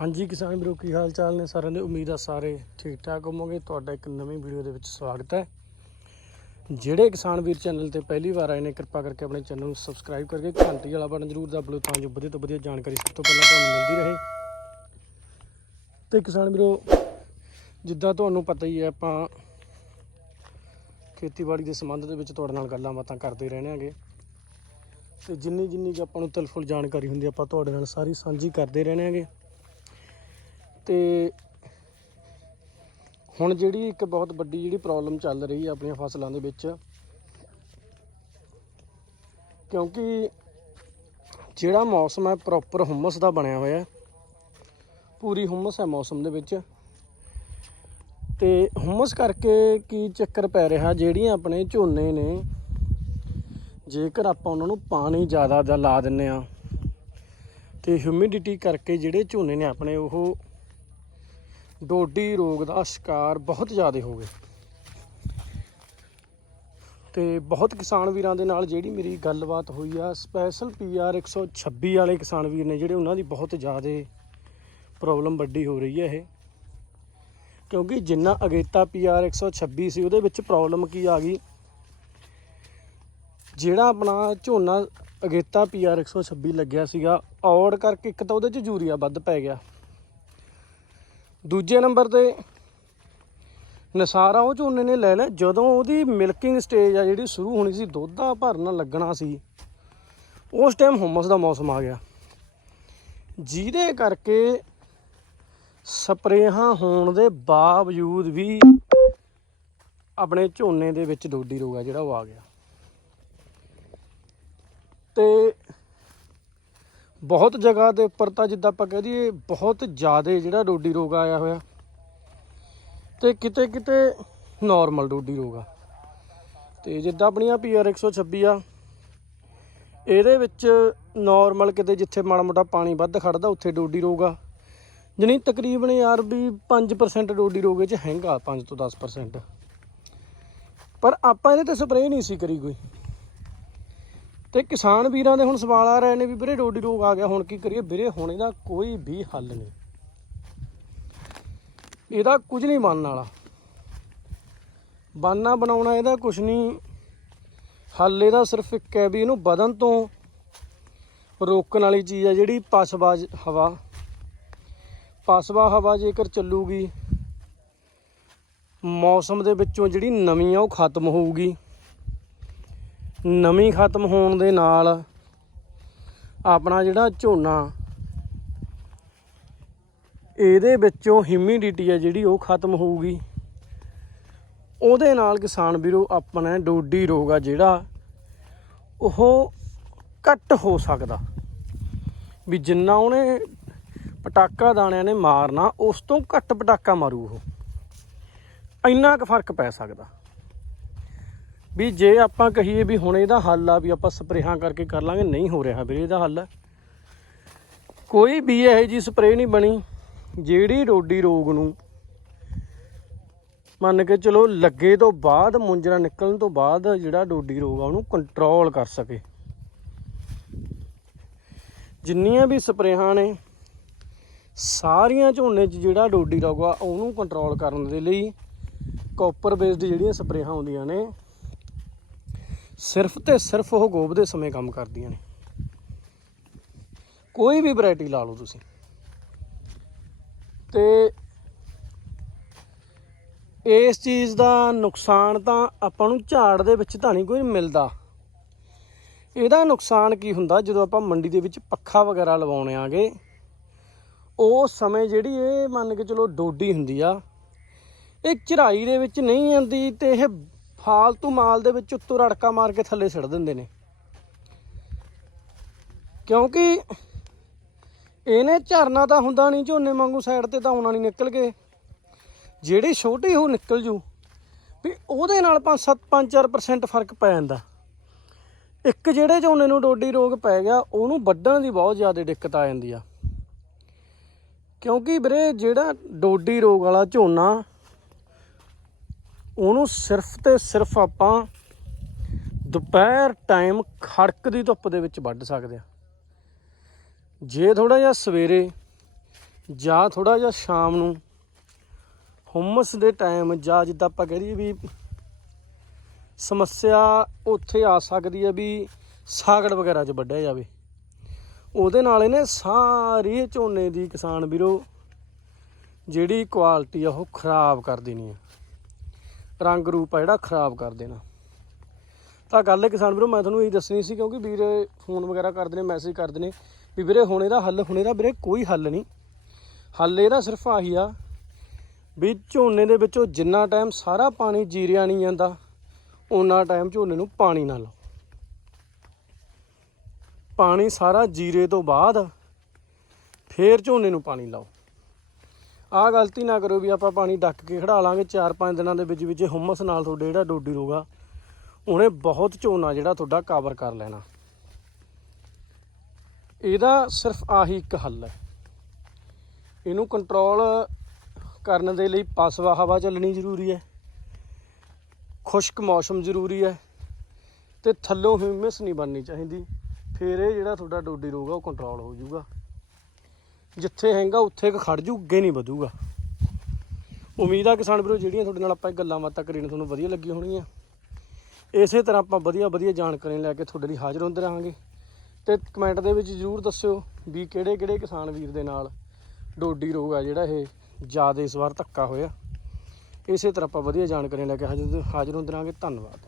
ਹਾਂਜੀ ਕਿਸਾਨ ਵੀਰੋ, ਕੀ ਹਾਲ ਚਾਲ ਨੇ ਸਾਰਿਆਂ ਦੇ? ਉਮੀਦ ਆ ਸਾਰੇ ਠੀਕ ਠਾਕ ਹੋਵੋਗੇ। ਤੁਹਾਡਾ ਇੱਕ ਨਵੀਂ ਵੀਡੀਓ ਦੇ ਵਿੱਚ ਸਵਾਗਤ ਹੈ। ਜਿਹੜੇ ਕਿਸਾਨ ਵੀਰ ਚੈਨਲ ਤੇ ਪਹਿਲੀ ਵਾਰ ਆਏ ਨੇ, ਕਿਰਪਾ ਕਰਕੇ ਆਪਣੇ ਚੈਨਲ ਨੂੰ ਸਬਸਕ੍ਰਾਈਬ ਕਰਕੇ ਘੰਟੀ ਵਾਲਾ ਬਟਨ ਜ਼ਰੂਰ ਦਬ ਲਓ, ਤਾਂ ਜੋ ਵਧੀਆ ਤੋਂ ਵਧੀਆ ਜਾਣਕਾਰੀ ਸਭ ਤੋਂ ਪਹਿਲਾਂ ਤੁਹਾਨੂੰ ਮਿਲਦੀ ਰਹੇ। ਤੇ ਕਿਸਾਨ ਵੀਰੋ, ਜਿੱਦਾਂ ਤੁਹਾਨੂੰ ਪਤਾ ਹੀ ਹੈ, ਆਪਾਂ ਖੇਤੀਬਾੜੀ ਦੇ ਸੰਬੰਧ ਦੇ ਵਿੱਚ ਤੁਹਾਡੇ ਨਾਲ ਗੱਲਾਂ ਬਾਤਾਂ ਕਰਦੇ ਰਹਿਣੇ ਆਂਗੇ ਤੇ ਜਿੰਨੀ ਜਿੰਨੀ ਕੁ ਆਪਾਂ ਨੂੰ ਤਲਫੁਲ ਜਾਣਕਾਰੀ ਹੁੰਦੀ ਆਪਾਂ ਤੁਹਾਡੇ ਨਾਲ ਸਾਰੀ ਸਾਂਝੀ ਕਰਦੇ ਰਹਿਣੇ ਆਂਗੇ ਤੇ ਹੁਣ ਜਿਹੜੀ ਇੱਕ ਬਹੁਤ ਵੱਡੀ ਜਿਹੜੀ ਪ੍ਰੋਬਲਮ ਚੱਲ ਰਹੀ ਹੈ ਆਪਣੀਆਂ ਫਸਲਾਂ ਦੇ ਵਿੱਚ, ਕਿਉਂਕਿ ਜਿਹੜਾ ਮੌਸਮ ਹੈ ਪ੍ਰੋਪਰ ਹੁਮਸ ਦਾ ਬਣਿਆ ਹੋਇਆ ਪੂਰੀ ਹੁਮਸ ਹੈ ਮੌਸਮ ਦੇ ਵਿੱਚ, ਤੇ ਹੁਮਸ ਕਰਕੇ ਕੀ ਚੱਕਰ ਪੈ ਰਿਹਾ, ਜਿਹੜੀਆਂ ਆਪਣੇ ਝੋਨੇ ਨੇ, ਜੇਕਰ ਆਪਾਂ ਉਹਨਾਂ ਨੂੰ ਪਾਣੀ ਜ਼ਿਆਦਾ ਦਾ ਲਾ ਦਿੰਨੇ ਆ ਤੇ ਹਿਊਮਿਡਿਟੀ ਕਰਕੇ ਜਿਹੜੇ ਝੋਨੇ ਨੇ ਆਪਣੇ, ਉਹ ਡੋਡੀ ਰੋਗ ਦਾ ਸ਼ਿਕਾਰ ਬਹੁਤ ਜ਼ਿਆਦਾ ਹੋ ਗਏ। ਤੇ ਬਹੁਤ ਕਿਸਾਨ ਵੀਰਾਂ ਦੇ ਨਾਲ ਜਿਹੜੀ ਮੇਰੀ ਗੱਲਬਾਤ ਹੋਈ ਆ ਸਪੈਸ਼ਲ ਪੀਆਰ 126 ਵਾਲੇ ਕਿਸਾਨ ਵੀਰ ਨੇ ਜਿਹੜੇ ਉਹਨਾਂ ਦੀ ਬਹੁਤ ਜ਼ਿਆਦਾ ਪ੍ਰੋਬਲਮ ਵੱਡੀ ਹੋ ਰਹੀ ਹੈ ਇਹ। ਕਿਉਂਕਿ ਜਿੰਨਾ ਅਗੇਤਾ ਪੀਆਰ 126 ਸੀ ਉਹਦੇ ਵਿੱਚ ਪ੍ਰੋਬਲਮ ਕੀ ਆ ਗਈ? ਜਿਹੜਾ ਆਪਣਾ ਝੋਨਾ ਅਗੇਤਾ ਪੀਆਰ 126 ਲੱਗਿਆ ਸੀਗਾ, ਔੜ ਕਰਕੇ ਇੱਕ ਤਾਂ ਉਹਦੇ 'ਚ ਯੂਰੀਆ ਵੱਧ ਪੈ ਗਿਆ। ਦੂਜੇ ਨੰਬਰ ਤੇ ਨਸਾਰਾ ਉਹ ਝੋਨੇ ਨੇ ਲੈ ਲਿਆ। ਜਦੋਂ ਉਹਦੀ ਮਿਲਕਿੰਗ ਸਟੇਜ ਆ ਜਿਹੜੀ ਸ਼ੁਰੂ ਹੋਣੀ ਸੀ, ਦੁੱਧਾ ਭਰਨ ਲੱਗਣਾ ਸੀ, ਉਸ ਟਾਈਮ ਹੁਮਸ ਦਾ ਮੌਸਮ ਆ ਗਿਆ। ਜਿਹਦੇ ਕਰਕੇ ਸਪਰੇਹਾਂ ਹੋਣ ਦੇ ਬਾਵਜੂਦ ਵੀ ਆਪਣੇ ਝੋਨੇ ਦੇ ਵਿੱਚ ਡੋਡੀ ਰੋਗ ਆ ਜਿਹੜਾ ਉਹ ਆ ਗਿਆ। ਤੇ ਬਹੁਤ ਜਗ੍ਹਾ ਦੇ ਉੱਪਰ ਤਾਂ ਜਿੱਦਾਂ ਆਪਾਂ ਕਹਿ ਦਈਏ ਬਹੁਤ ਜ਼ਿਆਦਾ ਜਿਹੜਾ ਡੋਡੀ ਰੋਗ ਆਇਆ ਹੋਇਆ। ਤੇ ਕਿਤੇ ਕਿਤੇ ਨਾਰਮਲ ਡੋਡੀ ਰੋਗ ਆ। ਤੇ ਜਿੱਦਾਂ ਆਪਣੀਆਂ ਪੀਆਰ 126 ਆ, ਇਹਦੇ ਵਿੱਚ ਨਾਰਮਲ ਕਿਤੇ ਜਿੱਥੇ ਮਾੜਾ ਮੋਟਾ ਪਾਣੀ ਵੱਧ ਖੜਦਾ, ਉੱਥੇ ਡੋਡੀ ਰੋਗ ਆ। ਜਣੀ ਤਕਰੀਬਨ ਯਾਰ ਵੀ 5% ਡੋਡੀ ਰੋਗ ਇਹ ਚ ਹੈਗਾ 5 ਤੋਂ 10% ਪਰ ਆਪਾਂ ਇਹਦੇ ਤੇ ਸਪਰੇਅ ਨਹੀਂ ਸੀ ਕਰੀ ਕੋਈ। ਤੇ ਕਿਸਾਨ ਵੀਰਾਂ ਦੇ ਹੁਣ ਸਵਾਲ ਆ ਰਹੇ ਨੇ ਵੀ ਵੀਰੇ ਡੋਡੀ ਰੋਗ ਆ ਗਿਆ, ਹੁਣ ਕੀ ਕਰੀਏ? ਵੀਰੇ, ਹੁਣ ਇਹਦਾ ਕੋਈ ਵੀ ਹੱਲ ਨਹੀਂ। ਇਹਦਾ ਕੁਝ ਨਹੀਂ ਬਣਨ ਵਾਲਾ। ਬਾਨਾ ਬਣਾਉਣਾ ਇਹਦਾ ਕੁਝ ਨਹੀਂ। ਹੱਲ ਇਹਦਾ ਸਿਰਫ ਇੱਕ ਹੈ ਵੀ ਇਹਨੂੰ ਵਧਣ ਤੋਂ ਰੋਕਣ ਵਾਲੀ ਚੀਜ਼ ਹੈ ਜਿਹੜੀ ਪਸਵਾ ਹਵਾ। ਪਸਵਾ ਹਵਾ ਜੇਕਰ ਚੱਲੂਗੀ, ਮੌਸਮ ਦੇ ਵਿੱਚੋਂ ਜਿਹੜੀ ਨਵੀਂ ਆ ਉਹ ਖਤਮ ਹੋਊਗੀ। ਨਮੀ ਖਤਮ ਹੋਣ ਦੇ ਨਾਲ ਆਪਣਾ ਜਿਹੜਾ ਝੋਨਾ, ਇਹਦੇ ਵਿੱਚੋਂ ਹਿਊਮਿਡਿਟੀ ਹੈ ਜਿਹੜੀ ਉਹ ਖਤਮ ਹੋਊਗੀ। ਉਹਦੇ ਨਾਲ ਕਿਸਾਨ ਵੀਰੋ, ਆਪਣਾ ਡੋਡੀ ਰੋਗ ਆ ਜਿਹੜਾ ਉਹ ਘੱਟ ਹੋ ਸਕਦਾ। ਵੀ ਜਿੰਨਾ ਉਹਨੇ ਪਟਾਕਾ ਦਾਣਿਆਂ ਨੇ ਮਾਰਨਾ, ਉਸ ਤੋਂ ਘੱਟ ਪਟਾਕਾ ਮਾਰੂ ਉਹ। ਇੰਨਾ ਕੁ ਫ਼ਰਕ ਪੈ ਸਕਦਾ। ਵੀ ਜੇ ਆਪਾਂ ਕਹੀਏ ਵੀ ਹੁਣ ਇਹਦਾ ਹੱਲ ਆ ਵੀ ਆਪਾਂ ਸਪਰੇਹਾਂ ਕਰਕੇ ਕਰ ਲਾਂਗੇ, ਨਹੀਂ ਹੋ ਰਿਹਾ ਵੀਰੇ ਇਹਦਾ ਹੱਲ। ਕੋਈ ਵੀ ਇਹੋ ਜੀ ਸਪਰੇਅ ਨਹੀਂ ਬਣੀ, ਜਿਹੜੀ ਰੋਡੀ ਰੋਗ ਨੂੰ ਮੰਨ ਕੇ ਚਲੋ ਲੱਗੇ ਤੋਂ ਬਾਅਦ, ਮੁੰਜਰਾ ਨਿਕਲਣ ਤੋਂ ਬਾਅਦ ਜਿਹੜਾ ਡੋਡੀ ਰੋਗ ਆ ਉਹਨੂੰ ਕੰਟਰੋਲ ਕਰ ਸਕੇ। ਜਿੰਨੀਆਂ ਵੀ ਸਪਰੇਹਾਂ ਨੇ, ਸਾਰੀਆਂ ਝੋਨੇ 'ਚ ਜਿਹੜਾ ਡੋਡੀ ਰੋਗ ਆ ਉਹਨੂੰ ਕੰਟਰੋਲ ਕਰਨ ਦੇ ਲਈ ਕਾਪਰ ਬੇਸਡ ਜਿਹੜੀਆਂ ਸਪਰੇਹਾਂ ਆਉਂਦੀਆਂ ਨੇ ਸਿਰਫ ਤੇ ਸਿਰਫ ਉਹ ਗੋਬ ਦੇ ਸਮੇਂ ਕੰਮ ਕਰਦੀਆਂ ਨੇ। ਕੋਈ ਵੀ ਵੈਰਾਈਟੀ ਲਾ ਲਓ ਤੁਸੀਂ। ਤੇ ਇਸ ਚੀਜ਼ ਦਾ ਨੁਕਸਾਨ ਤਾਂ ਆਪਾਂ ਨੂੰ ਝਾੜ ਦੇ ਵਿੱਚ ਤਾਂ ਨਹੀਂ ਕੋਈ ਮਿਲਦਾ। ਇਹਦਾ ਨੁਕਸਾਨ ਕੀ ਹੁੰਦਾ? ਜਦੋਂ ਆਪਾਂ ਮੰਡੀ ਦੇ ਵਿੱਚ ਪੱਖਾ ਵਗੈਰਾ ਲਵਾਉਣੇ ਆਗੇ, ਉਹ ਸਮੇਂ ਜਿਹੜੀ ਇਹ ਮੰਨ ਕੇ ਚਲੋ ਡੋਡੀ ਹੁੰਦੀ ਆ, ਇਹ ਚੜਾਈ ਦੇ ਵਿੱਚ ਨਹੀਂ ਆਉਂਦੀ ਤੇ ਇਹ ਫਾਲਤੂ ਮਾਲ ਦੇ ਵਿੱਚ ਉੱਤੋਂ ਰੜਕਾ ਮਾਰ ਕੇ ਥੱਲੇ ਸਿੱਟ ਦਿੰਦੇ ਨੇ। ਕਿਉਂਕਿ ਇਹਨੇ ਝਰਨਾ ਤਾਂ ਹੁੰਦਾ ਨਹੀਂ, ਝੋਨੇ ਵਾਂਗੂ ਸਾਈਡ ਤੇ ਤਾਂ ਆਉਣਾ ਨਹੀਂ, ਨਿਕਲ ਕੇ। ਜਿਹੜੀ ਛੋਟੀ ਉਹ ਨਿਕਲ ਜੂ। ਵੀ ਉਹਦੇ ਨਾਲ 5-7 5-4% ਫ਼ਰਕ ਪੈ ਜਾਂਦਾ। ਇੱਕ ਜਿਹੜੇ ਝੋਨੇ ਨੂੰ ਡੋਡੀ ਰੋਗ ਪੈ ਗਿਆ, ਉਹਨੂੰ ਵੱਢਣ ਦੀ ਬਹੁਤ ਜ਼ਿਆਦਾ ਦਿੱਕਤ ਆ ਜਾਂਦੀ ਆ। ਕਿਉਂਕਿ ਵੀਰੇ ਜਿਹੜਾ ਡੋਡੀ ਰੋਗ ਵਾਲਾ ਝੋਨਾ ਉਹਨੂੰ ਸਿਰਫ ਤੇ ਸਿਰਫ ਆਪਾਂ ਦੁਪਹਿਰ ਟਾਈਮ ਖੜਕ ਦੀ ਧੁੱਪ ਦੇ ਵਿੱਚ ਵੱਢ ਸਕਦੇ ਆ ਜੇ ਥੋੜਾ ਜਿਹਾ ਸਵੇਰੇ ਜਾਂ ਥੋੜਾ ਜਿਹਾ ਸ਼ਾਮ ਨੂੰ ਹੁਮਸ ਦੇ ਟਾਈਮ ਜਾਂ ਜਿੱਦਾਂ ਆਪਾਂ ਕਹਿ ਲਈਏ ਵੀ ਸਮੱਸਿਆ ਉੱਥੇ ਆ ਸਕਦੀ ਹੈ ਵੀ ਸਾਗੜ ਵਗੈਰਾ 'ਚ ਵੱਢਿਆ ਜਾਵੇ। ਉਹਦੇ ਨਾਲ ਇਹਨੇ ਸਾਰੀ ਝੋਨੇ ਦੀ ਕਿਸਾਨ ਵੀਰੋ ਜਿਹੜੀ ਕੁਆਲਿਟੀ ਆ ਉਹ ਖਰਾਬ ਕਰ ਦੇਣੀ ਆ। ਰੰਗ ਰੂਪ ਆ ਜਿਹੜਾ ਖਰਾਬ ਕਰ ਦੇਣਾ। ਤਾਂ ਗੱਲ ਕਿਸਾਨ ਵੀਰੋ, ਮੈਂ ਤੁਹਾਨੂੰ ਇਹੀ ਦੱਸਣੀ ਸੀ ਕਿਉਂਕਿ ਵੀਰ ਫੋਨ ਵਗੈਰਾ ਕਰਦੇ ਨੇ ਮੈਸੇਜ ਕਰਦੇ ਨੇ ਵੀ ਵੀਰੇ ਹੁਣ ਇਹਦਾ ਹੱਲ, ਹੁਣ ਇਹਦਾ ਵੀਰੇ ਕੋਈ ਹੱਲ ਨਹੀਂ। ਹੱਲ ਇਹਦਾ ਸਿਰਫ ਆਹੀ ਆ ਵੀ ਝੋਨੇ ਦੇ ਵਿੱਚੋਂ ਜਿੰਨਾ ਟਾਈਮ ਸਾਰਾ ਪਾਣੀ ਜੀਰਿਆ ਨਹੀਂ ਜਾਂਦਾ ਉਹਨਾਂ ਟਾਈਮ ਝੋਨੇ ਨੂੰ ਪਾਣੀ ਨਾ ਲਾਓ। ਪਾਣੀ ਸਾਰਾ ਜੀਰੇ ਤੋਂ ਬਾਅਦ ਫੇਰ ਝੋਨੇ ਨੂੰ ਪਾਣੀ ਲਾਓ। ਆਹ ਗਲਤੀ ਨਾ ਕਰੋ ਵੀ ਆਪਾਂ ਪਾਣੀ ਡੱਕ ਕੇ ਖੜਾ ਲਾਂਗੇ 4-5 ਦਿਨਾਂ ਦੇ ਵਿੱਚ ਵਿੱਚ ਹੁਮਸ ਨਾਲ ਤੁਹਾਡੇ ਜਿਹੜਾ ਡੋਡੀ ਰੋਗਾ, ਉਹਨੇ ਬਹੁਤ ਝੋਨਾ ਜਿਹੜਾ ਤੁਹਾਡਾ ਕਵਰ ਕਰ ਲੈਣਾ। ਇਹਦਾ ਸਿਰਫ ਆਹੀ ਇੱਕ ਹੱਲ ਹੈ। ਇਹਨੂੰ ਕੰਟਰੋਲ ਕਰਨ ਦੇ ਲਈ ਪਸਵਾ ਹਵਾ ਚੱਲਣੀ ਜ਼ਰੂਰੀ ਹੈ। ਖੁਸ਼ਕ ਮੌਸਮ ਜ਼ਰੂਰੀ ਹੈ ਤੇ ਥੱਲੋਂ ਹਿਊਮਸ ਨਹੀਂ ਬਣਨੀ ਚਾਹੀਦੀ। ਫਿਰ ਇਹ ਜਿਹੜਾ ਤੁਹਾਡਾ ਡੋਡੀ ਰੋਗ ਆ ਉਹ ਕੰਟਰੋਲ ਹੋ ਜਾਊਗਾ। ਜਿੱਥੇ ਹੈਗਾ, ਉੱਥੇ ਕੁ ਖੜ ਜੂ, ਅੱਗੇ ਨਹੀਂ ਵਧੂਗਾ। ਉਮੀਦ ਆ ਕਿਸਾਨ ਵੀਰੋ, ਜਿਹੜੀਆਂ ਤੁਹਾਡੇ ਨਾਲ ਆਪਾਂ ਇਹ ਗੱਲਾਂ ਬਾਤਾਂ ਕਰੀਆਂ ਤੁਹਾਨੂੰ ਵਧੀਆ ਲੱਗੀਆਂ ਹੋਣਗੀਆਂ। ਇਸੇ ਤਰ੍ਹਾਂ ਆਪਾਂ ਵਧੀਆ ਵਧੀਆ ਜਾਣਕਾਰੀ ਲੈ ਕੇ ਤੁਹਾਡੇ ਲਈ ਹਾਜ਼ਰ ਹੁੰਦੇ ਰਹਾਂਗੇ। ਤੇ ਕਮੈਂਟ ਦੇ ਵਿੱਚ ਜਰੂਰ ਦੱਸਿਓ ਵੀ ਕਿਹੜੇ ਕਿਹੜੇ ਕਿਸਾਨ ਵੀਰ ਦੇ ਨਾਲ ਡੋਡੀ ਰੋਗ ਆ ਜਿਹੜਾ ਇਹ ਜ਼ਿਆਦਾ ਇਸ ਵਾਰ ਧੱਕਾ ਹੋਇਆ। ਇਸੇ ਤਰ੍ਹਾਂ ਆਪਾਂ ਵਧੀਆ ਜਾਣਕਾਰੀ ਲੈ ਕੇ ਹਾਜ਼ਰ ਹਾਜ਼ਰ ਹੁੰਦੇ ਰਹਾਂਗੇ। ਧੰਨਵਾਦ।